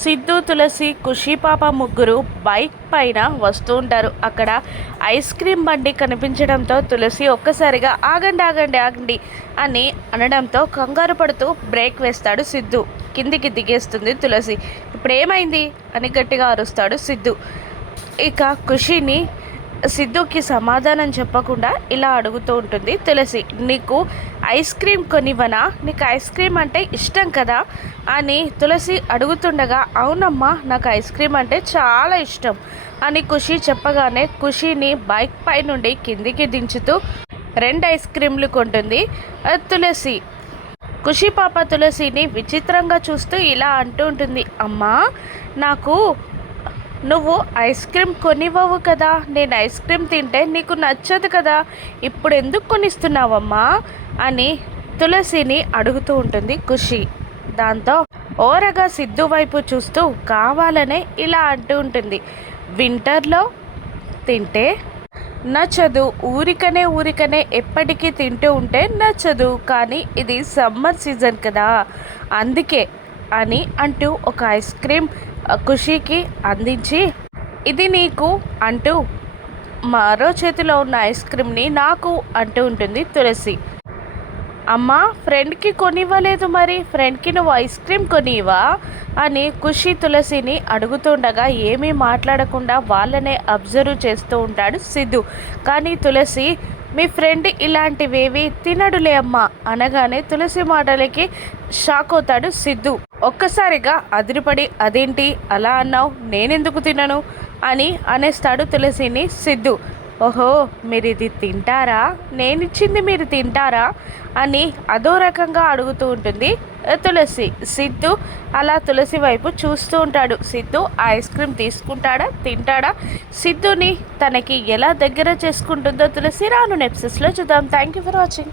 సిద్ధు, తులసి, ఖుషి పాప ముగ్గురు బైక్ పైన వస్తూ ఉంటారు. అక్కడ ఐస్ క్రీమ్ బండి కనిపించడంతో తులసి ఒక్కసారిగా ఆగండి ఆగండి ఆగండి అని అనడంతో కంగారు పడుతూ బ్రేక్ వేస్తాడు సిద్ధు. కిందికి దిగేస్తుంది తులసి. ఇప్పుడు ఏమైంది అని గట్టిగా అరుస్తాడు సిద్ధు. ఇక ఖుషిని సిద్ధుకి సమాధానం చెప్పకుండా ఇలా అడుగుతూ ఉంటుంది తులసి. నీకు ఐస్ క్రీమ్ కొనివ్వనా? నీకు ఐస్ క్రీమ్ అంటే ఇష్టం కదా అని తులసి అడుగుతుండగా, అవునమ్మా నాకు ఐస్ క్రీమ్ అంటే చాలా ఇష్టం అని ఖుషి చెప్పగానే ఖుషిని బైక్ పై నుండి కిందికి దించుతూ 2 ఐస్ క్రీమ్లు కొంటుంది తులసి. ఖుషి పాప తులసిని విచిత్రంగా చూస్తూ ఇలా అంటూ ఉంటుంది, అమ్మా నాకు నువ్వు ఐస్ క్రీమ్ కొనివ్వవు కదా, నేను ఐస్ క్రీమ్ తింటే నీకు నచ్చదు కదా, ఇప్పుడు ఎందుకు కొనిస్తున్నావమ్మా అని తులసిని అడుగుతూ ఉంటుంది ఖుషి. దాంతో ఓరగా సిద్ధు వైపు చూస్తూ కావాలనే ఇలా అంటూ ఉంటుంది, వింటర్లో తింటే నచ్చదు, ఊరికనే ఎప్పటికీ తింటూ ఉంటే నచ్చదు, కానీ ఇది సమ్మర్ సీజన్ కదా అందుకే అని అంటూ ఒక ఐస్ క్రీమ్ ఖుషీకి అందించి, ఇది నీకు అంటూ మరో చేతిలో ఉన్న ఐస్ క్రీమ్ని నాకు అంటూ ఉంటుంది తులసి. అమ్మా ఫ్రెండ్కి కొనివ్వలేదు, మరి ఫ్రెండ్కి నువ్వు ఐస్ క్రీమ్ కొనివా అని ఖుషి తులసిని అడుగుతుండగా ఏమీ మాట్లాడకుండా వాళ్ళనే అబ్జర్వ్ చేస్తూ ఉంటాడు సిద్ధు. కానీ తులసి, మీ ఫ్రెండ్ ఇలాంటివేవి తినడులే అమ్మా అనగానే తులసి మాటలకి షాక్ అవుతాడు సిద్ధు. ఒక్కసారిగా అదిరిపడి, అదేంటి అలా అన్నావు, నేనెందుకు తినను అని అనేస్తాడు తులసిని సిద్ధు. ఓహో మీరు ఇది తింటారా, నేనిచ్చింది మీరు తింటారా అని అదో రకంగా అడుగుతూ ఉంటుంది తులసి. సిద్ధు అలా తులసి వైపు చూస్తూ ఉంటాడు. సిద్ధు ఐస్ క్రీమ్ తీసుకుంటాడా, తింటాడా, సిద్ధుని తనకి ఎలా దగ్గర చేసుకుంటుందో తులసి రాను ఎపిసోడ్స్లో చూద్దాం. Thank you for watching.